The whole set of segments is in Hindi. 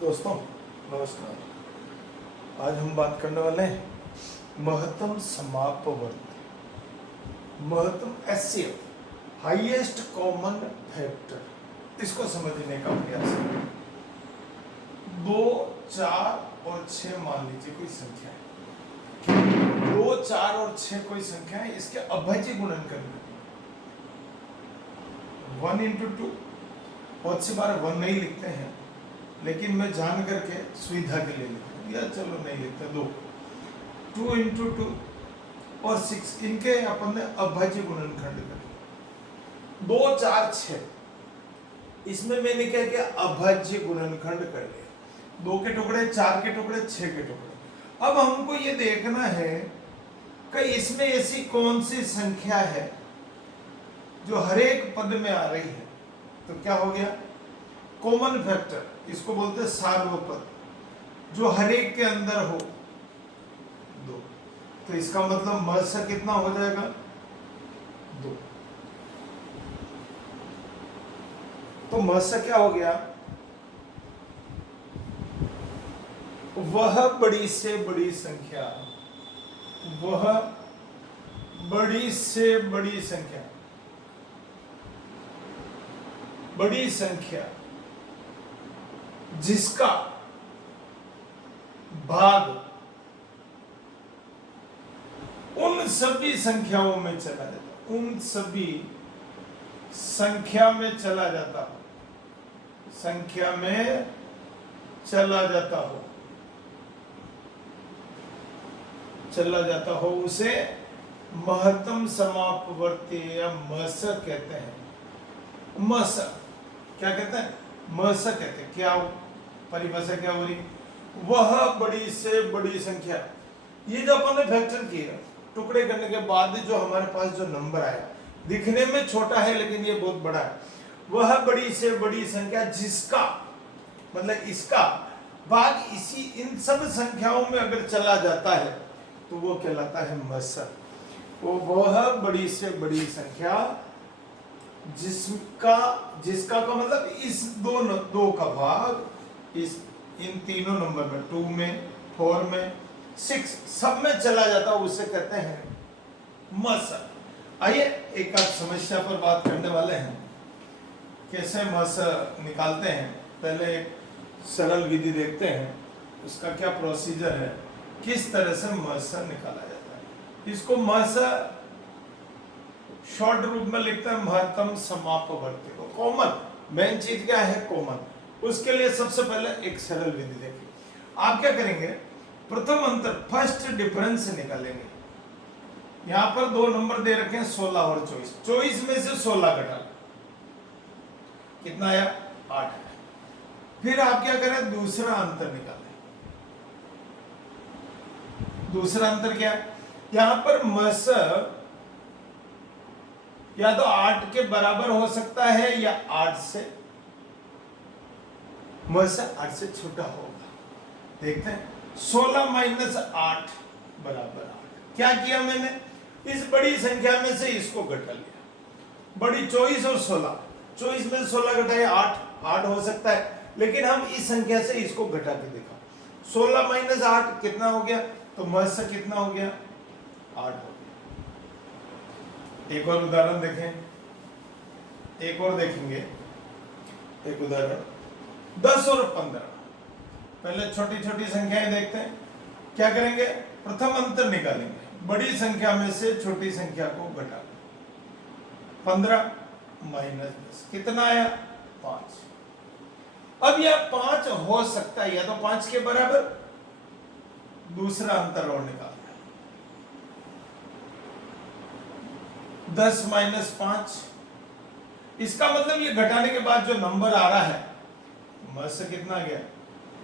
दोस्तों नमस्कार। आज हम बात करने वाले हैं महत्तम समापवर्ती, महत्तम HCF, हाईएस्ट कॉमन फैक्टर। इसको समझने का प्रयास करें। 2, 4 और 6 मान लीजिए कोई संख्या है। 2, 4 और 6 कोई संख्या है, इसके अभाज्य गुणन करना। 1 into 2, बहुत सी बार 1 नहीं लिखते हैं, लेकिन मैं जान करके सुविधा के लिए लिखता हूँ, या चलो नहीं लिखते। 2 into 2 और 6, इनके अपन ने अभाज्य गुणनखंड कर 2, 4, 6, इसमें मैंने क्या किया, अभाज्य गुणनखंड कर लिया। 2 के टुकड़े, 4 के टुकड़े, 6 के टुकड़े। अब हमको ये देखना है कि इसमें ऐसी कौन सी संख्या है जो हर एक पद में आ रही है। तो क्या हो गया, कॉमन फैक्टर, इसको बोलते हैं सार्वपद, जो हर एक के अंदर हो 2। तो इसका मतलब महस कितना हो जाएगा, 2। तो महस क्या हो गया, वह बड़ी से बड़ी संख्या, वह बड़ी से बड़ी संख्या, बड़ी संख्या जिसका भाग उन सभी संख्याओं में चला जाता, उन सभी संख्या में चला जाता हो, संख्या में चला जाता हो, चला जाता हो, उसे महत्तम समापवर्ती या महस कहते हैं। महस क्या कहते हैं, महस कहते हैं। क्या परिभाषा क्या हो रही, वह बड़ी से बड़ी संख्या। ये जो अपन ने फैक्टर किया, टुकड़े करने के बाद जो हमारे पास जो नंबर आया, दिखने में छोटा है लेकिन ये बहुत बड़ा है। वह बड़ी से बड़ी संख्या जिसका मतलब इसका भाग इसी इन सब संख्याओं में अगर चला जाता है तो वो कहलाता है महस। वो वह बड़ी से बड़ी संख्या जिसका का मतलब इस दो का भाग इस इन तीनों नंबर में, 2 में, 4 में, 6 सब में चला जाता है, उसे कहते हैं महस। आइए एक आध समस्या पर बात करने वाले हैं, कैसे महस निकालते हैं। पहले एक सरल विधि देखते हैं, उसका क्या प्रोसीजर है, किस तरह से महस निकाला जाता है। इसको महस शॉर्ट रूप में लिखते हैं महत्तम समापवर्ती को। कॉमन मेन चीज क्या है, कॉमन। उसके लिए सबसे पहले एक सरल विधि देखिए। आप क्या करेंगे, प्रथम अंतर, फर्स्ट डिफरेंस निकालेंगे। यहां पर 2 नंबर दे रखे हैं, 16 और 24। 24 में से 16 घटा, कितना आया, 8। फिर आप क्या करें, दूसरा अंतर निकालें। दूसरा अंतर क्या है, यहां पर महस या तो 8 के बराबर हो सकता है या 8 से महस 8 से छोटा होगा। देखते हैं, 16 माइनस 8 बराबर 8। क्या किया मैंने, इस बड़ी संख्या में से इसको घटा लिया। बड़ी 24 और 16, 24 में से 16 घटाए 8 हो सकता है, लेकिन हम इस संख्या से इसको घटा के देखा। 16 माइनस 8 कितना हो गया, तो महस कितना हो गया, 8 हो गया। एक और उदाहरण देखें, एक और देखेंगे, एक उदाहरण 10 और 15। पहले छोटी छोटी संख्याएं देखते हैं। क्या करेंगे, प्रथम अंतर निकालेंगे, बड़ी संख्या में से छोटी संख्या को घटा। 15 माइनस 10 कितना आया, 5। अब यह 5 हो सकता है या तो 5 के बराबर, दूसरा अंतर और निकालना। 10 माइनस 5, इसका मतलब ये घटाने के बाद जो नंबर आ रहा है, महस कितना गया,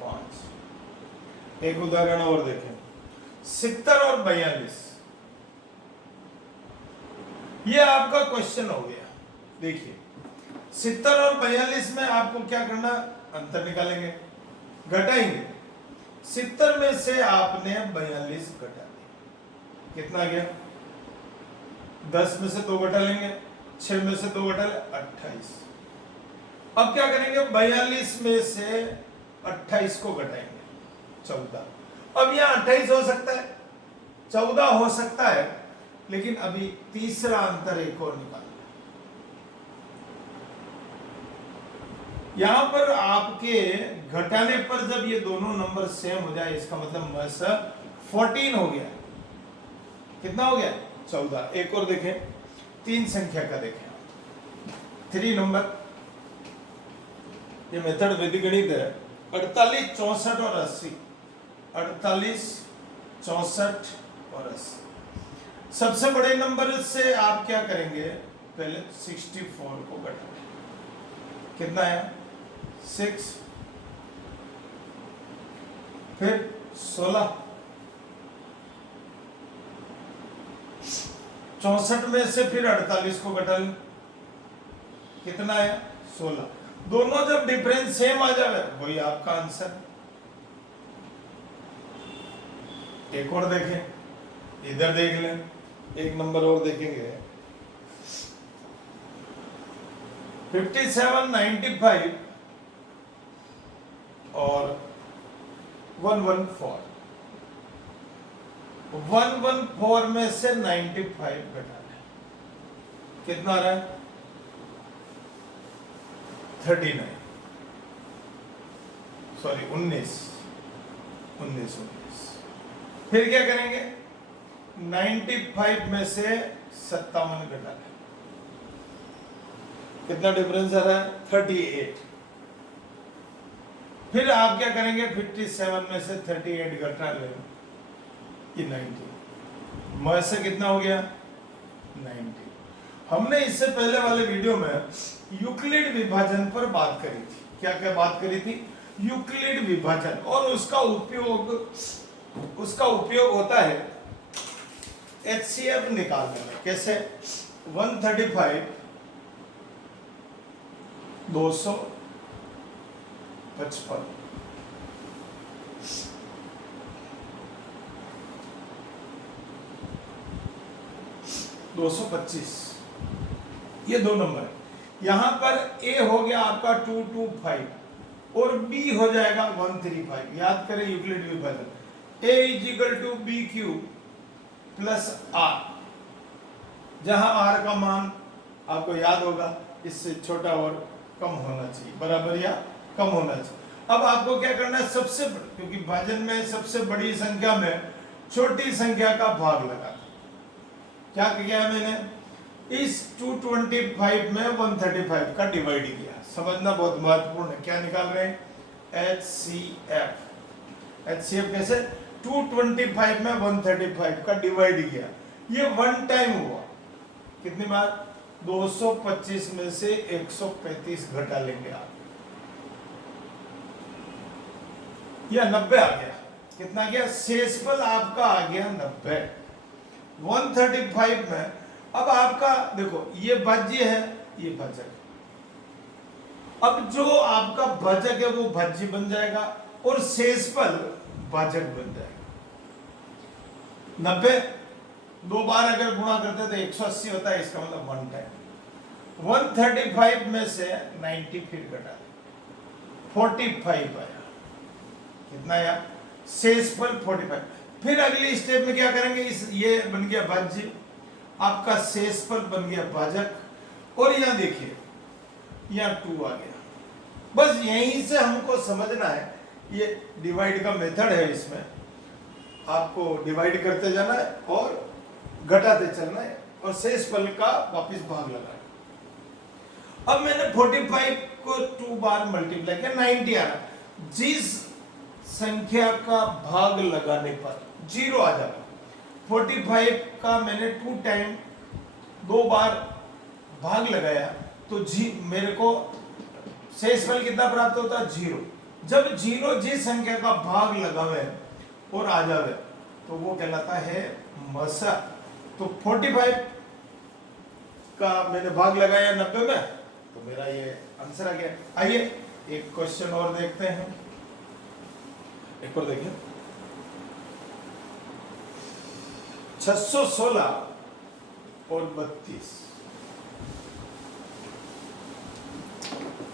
5। एक उदाहरण और देखें, 70 और 42। ये आपका क्वेश्चन हो गया। देखिए 70 और 42 में आपको क्या करना, अंतर निकालेंगे, घटाएंगे। 70 में से आपने 42 घटा दिया, कितना गया, 10 में से 2 घटा लेंगे, 6 में से 2 घटा ले, 28। अब क्या करेंगे, 42 में से 28 को घटाएंगे 14। अब यहाँ 28 हो सकता है, 14 हो सकता है, लेकिन अभी तीसरा अंतर एक और निकालना। यहां पर आपके घटाने पर जब ये दोनों नंबर सेम हो जाए, इसका मतलब बस 14 हो गया। कितना हो गया? 14। एक और देखें, 3 संख्या का देखें, 3 नंबर। ये मेथड वैदिक गणित है। 48, 64 और 80। 48, 64 और 80। सबसे बड़े नंबर से आप क्या करेंगे? पहले 64 को घटाएं। कितना है? 6। फिर 16। 64 में से फिर 48 को घटा लें। कितना है? 16। दोनों जब डिफरेंस सेम आ जाए वही आपका आंसर। एक और देखें, इधर देख लें, एक नंबर और देखेंगे। 57, 95 और 114। 114 में से 95 घटा लें। कितना आ रहा है? 39, सॉरी 19। फिर क्या करेंगे? 95 में से 57 घटा लें। कितना डिफरेंस आ रहा है? 38। फिर आप क्या करेंगे? 57 में से 38 घटा लें, ये 90। में से कितना हो गया? 90। हमने इससे पहले वाले वीडियो में यूक्लिड विभाजन पर बात करी थी। क्या क्या बात करी थी? यूक्लिड विभाजन। और उसका उपयोग होता है HCF निकालने में। कैसे? 135, 255, 225, ये दो नंबर है। यहां पर A हो गया आपका 225 और B हो जाएगा 135। याद करें यूक्लिड विभाजन। A = BQ प्लस R, जहां R का मान आपको याद होगा इससे छोटा और कम होना चाहिए, बराबर या कम होना चाहिए। अब आपको क्या करना है? सबसे क्योंकि भाजन में सबसे बड़ी संख्या में छोटी संख्या का भाग लगा। क्या किया है मैंने? इस 225 में 135 का डिवाइड किया। समझना बहुत महत्वपूर्ण है। क्या निकाल रहे हैं? HCF कैसे? 225 में 135 का डिवाइड किया। ये 1 टाइम हुआ। कितनी बार? 225 में से 135 घटा लेंगे आप, या 90 आ गया। कितना गया? शेषफल आपका आ गया 90। 135 में अब आपका देखो, ये भाज्य है, ये भाजक है। अब जो आपका भाजक है वो भाज्य बन जाएगा और शेषफल भाजक बन जाएगा। 90 दो बार अगर गुणा करते तो 180 होता है, इसका मतलब 1 टाइम। 135 में से 90 फिर घटा 45 आया। कितना आया? शेषफल 45। फिर अगली स्टेप में क्या करेंगे? ये बन गया भाज्य, आपका शेषफल बन गया भाजक। और यहां देखिए, यहां 2 आ गया। बस यहीं से हमको समझना है, ये डिवाइड का मेथड है। इसमें आपको डिवाइड करते जाना है और घटाते चलना है और शेषफल का वापस भाग लगाना है। अब मैंने 45 को 2 बार मल्टीप्लाई किया, 90 आ रहा। जिस संख्या का भाग लगाने पर 0 आ जाएगा, 45 का मैंने 2 टाइम 2 बार भाग लगाया तो मेरे को शेषफल कितना प्राप्त होता है? 0। जब 0 जिस संख्या का भाग लगावे और आ जावे तो वो कहलाता है मसा। तो 45 का मैंने भाग लगाया 90 में, तो मेरा ये आंसर आ गया। आइए एक क्वेश्चन और देखते हैं। एक और देखिए, 616 और 32।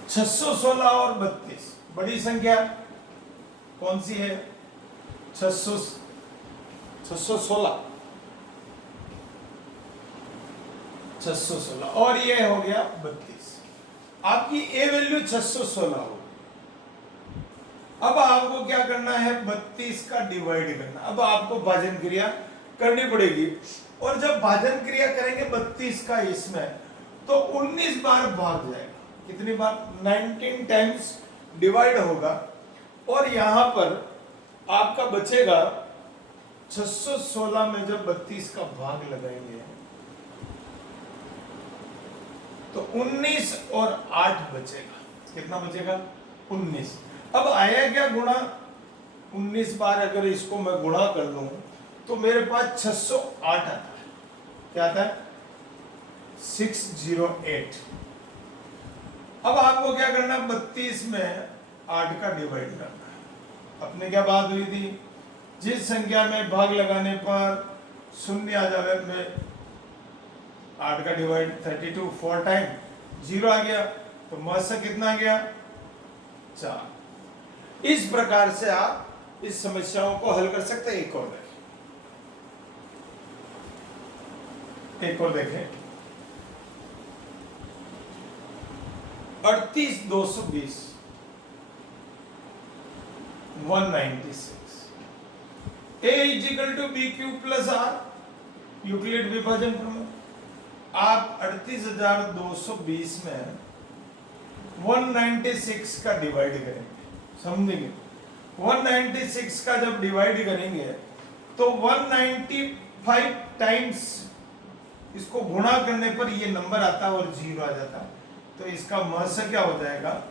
616 और 32 बड़ी संख्या, कौन सी है? 616 616 और ये हो गया 32। आपकी ए वैल्यू 616 हो। अब आपको क्या करना है? 32 का डिवाइड करना। अब आपको भाजन क्रिया करनी पड़ेगी, और जब भाजन क्रिया करेंगे 32 का इसमें, तो 19 बार भाग जाएगा। कितनी बार? 19 टाइम्स डिवाइड होगा, और यहां पर आपका बचेगा 616 में जब 32 का भाग लगाएंगे तो 19 और 8 बचेगा। कितना बचेगा? 19। अब आया क्या? गुणा। 19 बार अगर इसको मैं गुणा कर लूं तो मेरे पास 608 आता है। क्या आता है? 608। अब आपको क्या करना है? 32 में 8 का डिवाइड करना है। अपने क्या बात हुई थी? जिस संख्या में भाग लगाने पर शून्य आ जावे, में 8 का डिवाइड 32 4 टाइम 0 आ गया, तो महत्व कितना आ गया? 4। इस प्रकार से आप इस समस्याओं को हल कर सकते हैं। एक और देखें। 38220 196 a is equal to b q plus r. Euclid विभाजन प्रमेय। आप 38220 में 196 का डिवाइड करेंगे। समझेंगे? 196 का जब डिवाइड करेंगे तो 195 टाइम्स इसको गुणा करने पर ये नंबर आता है और 0 आ जाता है। तो इसका महत्व क्या हो जाएगा?